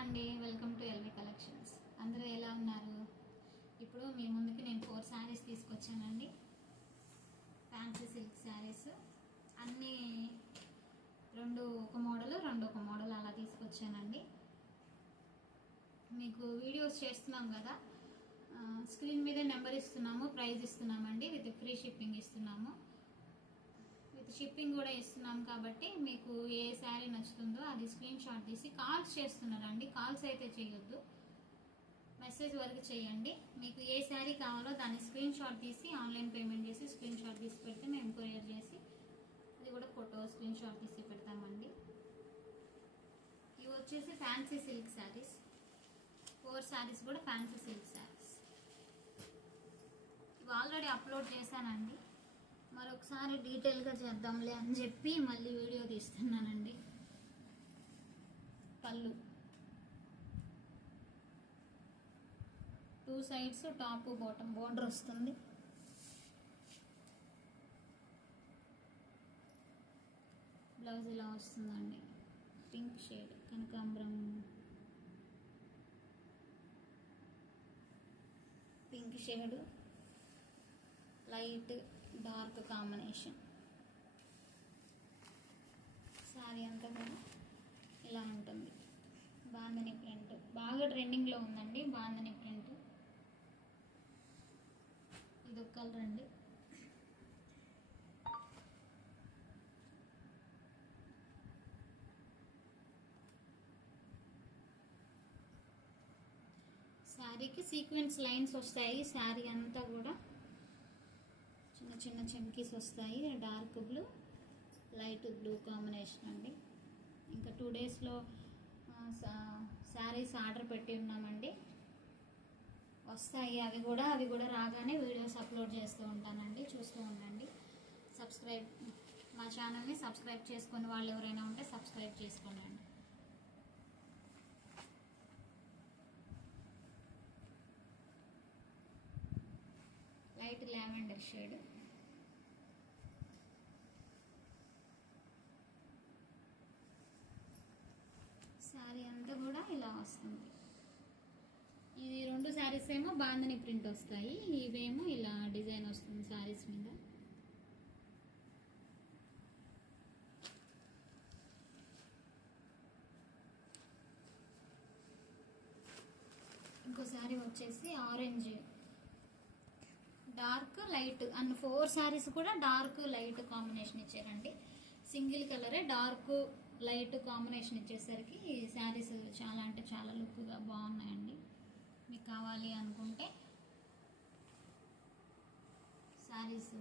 అండి, welcome to LV collections. అందరూ ఎలా ఉన్నారు? ఇప్పుడు మీ ముందుకి నేను 4 శారీస్ తీసుకొచ్చానండి. ఫ్యాన్సీ సిల్క్ శారీస్ అన్నీ రెండు ఒక మోడల్ అలా తీసుకొచ్చానండి. మీకు వీడియోస్ చేస్తున్నాం కదా, స్క్రీన్ మీద నెంబర్ ఇస్తున్నాము, ప్రైస్ ఇస్తున్నామండి, విత్ ఫ్రీ షిప్పింగ్ ఇస్తున్నాము. విత్ షిప్పింగ్ కూడా ఇస్తున్నాం కాబట్టి మీకు ఏ శారీ నచ్చుతుందో అది స్క్రీన్ షాట్ తీసి కాల్స్ చేస్తున్నారండి. కాల్స్ అయితే చేయొద్దు, మెసేజ్ వరకు చేయండి. మీకు ఏ శారీ కావాలో దాన్ని స్క్రీన్ షాట్ తీసి ఆన్లైన్ పేమెంట్ చేసి స్క్రీన్ షాట్ తీసి పెడితే మేము కొరియర్ చేసి అది కూడా ఫోటో స్క్రీన్ షాట్ తీసి పెడతామండి. ఇవి వచ్చేసి ఫ్యాన్సీ సిల్క్ శారీస్. 4 శారీస్ కూడా ఫ్యాన్సీ సిల్క్ శారీస్. ఇవి ఆల్రెడీ అప్లోడ్ చేశానండి, మరొకసారి డీటెయిల్గా చేద్దాంలే అని చెప్పి మళ్ళీ వీడియో తీస్తున్నానండి. పళ్ళు 2 సైడ్స్ టాప్ బాటమ్ బోర్డర్ వస్తుంది. బ్లౌజ్ ఇలా వస్తుందండి, పింక్ షేడ్, కనకాంబరం pink shade, light dark combination. Sari అంతా కూడా ఇలా ఉంటుంది. బాందని ప్రింట్ బాగా ట్రెండింగ్లో ఉందండి. బాందని ప్రింట్ ఇదొక కలర్ అండి. శారీకి సీక్వెన్స్ లైన్స్ వస్తాయి. శారీ అంతా కూడా చిన్న చిన్న చమ్కీస్ వస్తాయి. Dark blue, light blue combination అండి. ఇంకా 2 డేస్లో శారీస్ ఆర్డర్ పెట్టి ఉన్నామండి, వస్తాయి. అవి కూడా రాగానే వీడియోస్ అప్లోడ్ చేస్తూ ఉంటానండి, చూస్తూ ఉండండి. మా ఛానల్ని సబ్స్క్రైబ్ చేసుకుని వాళ్ళు ఎవరైనా ఉంటే సబ్స్క్రైబ్ చేసుకోండి. లైట్ లావెండర్ షేడ్, శారీ అంతా కూడా ఇలా వస్తుంది. ఇది 2 శారీస్ ఏమో బాందని ప్రింట్ వస్తాయి, ఇవేమో ఇలా డిజైన్ వస్తుంది శారీస్ మీద. ఇంకో శారీ వచ్చేసి orange, dark light and 4 saris కూడా డార్క్ లైట్ కాంబినేషన్ ఇచ్చారండి. సింగిల్ కలరే డార్క్ లైట్ కాంబినేషన్ ఇచ్చేసరికి శారీస్ చాలా అంటే చాలా లుక్గా బాగున్నాయండి. మీకు కావాలి అనుకుంటే శారీస్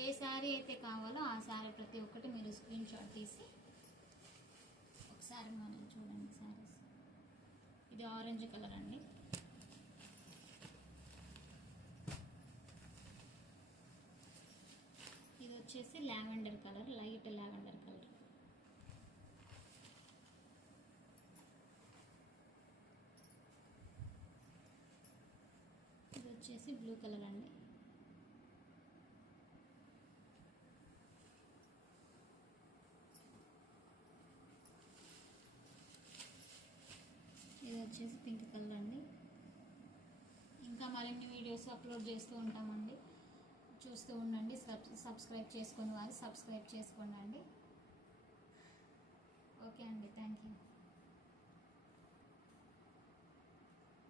ఏ శారీ అయితే కావాలో ఆ శారీ ప్రతి ఒక్కటి మీరు స్క్రీన్ షాట్ తీసి ఒకసారి మనం చూడండి. శారీస్ ఇది ఆరెంజ్ కలర్ అండి. ఇది వచ్చేసి lavender colour, light lavender colour. ఇది వచ్చేసి బ్లూ కలర్ అండి. ఇది వచ్చేసి పింక్ కలర్ అండి. ఇంకా మరిన్ని వీడియోస్ అప్లోడ్ చేస్తూ ఉంటామండి, చూస్తూ ఉండండి. సబ్స్క్రైబ్ చేసుకుని వారు సబ్స్క్రైబ్ చేసుకోండి. ఓకే అండి, థ్యాంక్ యూ.